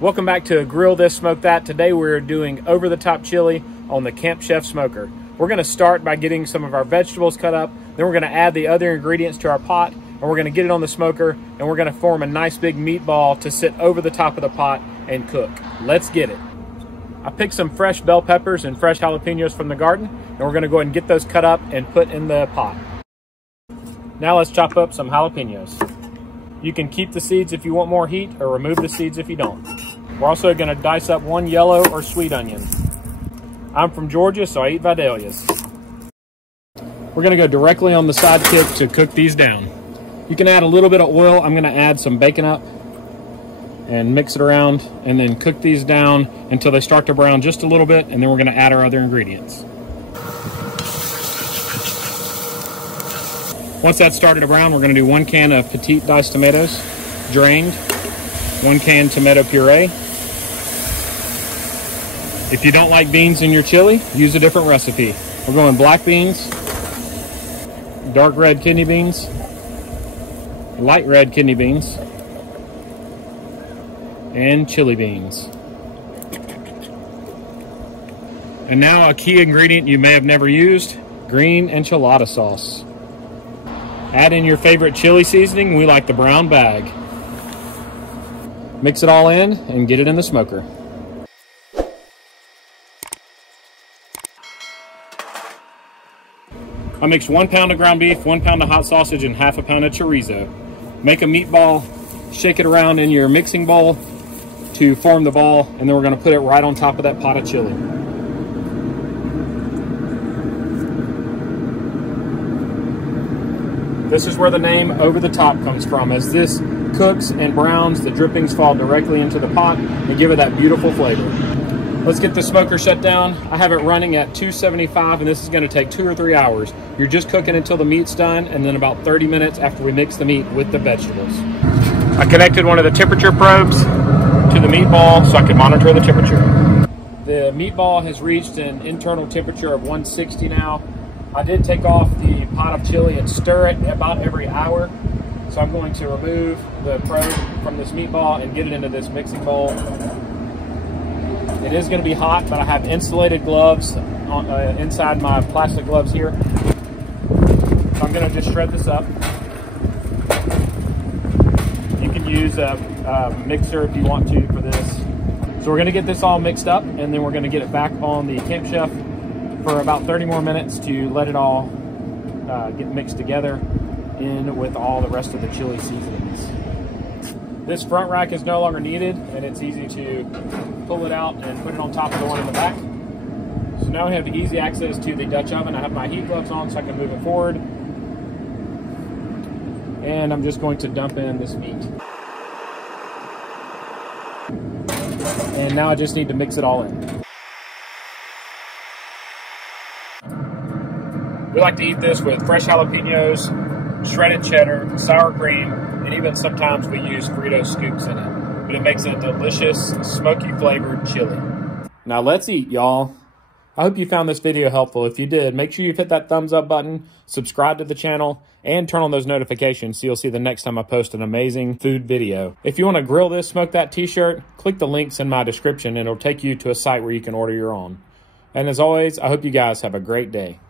Welcome back to Grill This Smoke That. Today we're doing over-the-top chili on the Camp Chef smoker. We're going to start by getting some of our vegetables cut up, then we're going to add the other ingredients to our pot, and we're going to get it on the smoker, and we're going to form a nice big meatball to sit over the top of the pot and cook. Let's get it. I picked some fresh bell peppers and fresh jalapenos from the garden, and we're going to go ahead and get those cut up and put in the pot. Now let's chop up some jalapenos. You can keep the seeds if you want more heat, or remove the seeds if you don't. We're also going to dice up one yellow or sweet onion. I'm from Georgia, so I eat vidalias. We're going to go directly on the sidekick to cook these down. You can add a little bit of oil. I'm going to add some bacon up and mix it around, and then cook these down until they start to brown just a little bit, and then we're going to add our other ingredients. Once that's started to brown, we're going to do 1 can of petite diced tomatoes, drained, 1 can tomato puree. If you don't like beans in your chili, use a different recipe. We're going black beans, dark red kidney beans, light red kidney beans, and chili beans. And now a key ingredient you may have never used, green enchilada sauce. Add in your favorite chili seasoning. We like the brown bag. Mix it all in and get it in the smoker. I mixed 1 pound of ground beef, 1 pound of hot sausage, and ½ pound of chorizo. Make a meatball, shake it around in your mixing bowl to form the ball, and then we're going to put it right on top of that pot of chili. This is where the name Over the Top comes from. As this cooks and browns, the drippings fall directly into the pot and give it that beautiful flavor. Let's get the smoker shut down. I have it running at 275, and this is going to take 2 or 3 hours. You're just cooking until the meat's done, and then about 30 minutes after we mix the meat with the vegetables. I connected one of the temperature probes to the meatball so I can monitor the temperature. The meatball has reached an internal temperature of 160 now. I did take off the pot of chili and stir it about every hour. So I'm going to remove the probe from this meatball and get it into this mixing bowl. It is going to be hot, but I have insulated gloves on, inside my plastic gloves here. So I'm going to just shred this up. You can use a mixer if you want to for this. So we're going to get this all mixed up, and then we're going to get it back on the Camp Chef for about 30 more minutes to let it all get mixed together in with all the rest of the chili seasonings. This front rack is no longer needed, and it's easy to pull it out and put it on top of the one in the back. So now I have easy access to the Dutch oven. I have my heat gloves on so I can move it forward. And I'm just going to dump in this meat. And now I just need to mix it all in. We like to eat this with fresh jalapenos, shredded cheddar, sour cream, and even sometimes we use Frito scoops in it. But it makes a delicious, smoky flavored chili. Now let's eat, y'all. I hope you found this video helpful. If you did, make sure you hit that thumbs up button, subscribe to the channel, and turn on those notifications so you'll see the next time I post an amazing food video. If you want to Grill This Smoke That t-shirt, click the links in my description and it'll take you to a site where you can order your own. And as always, I hope you guys have a great day.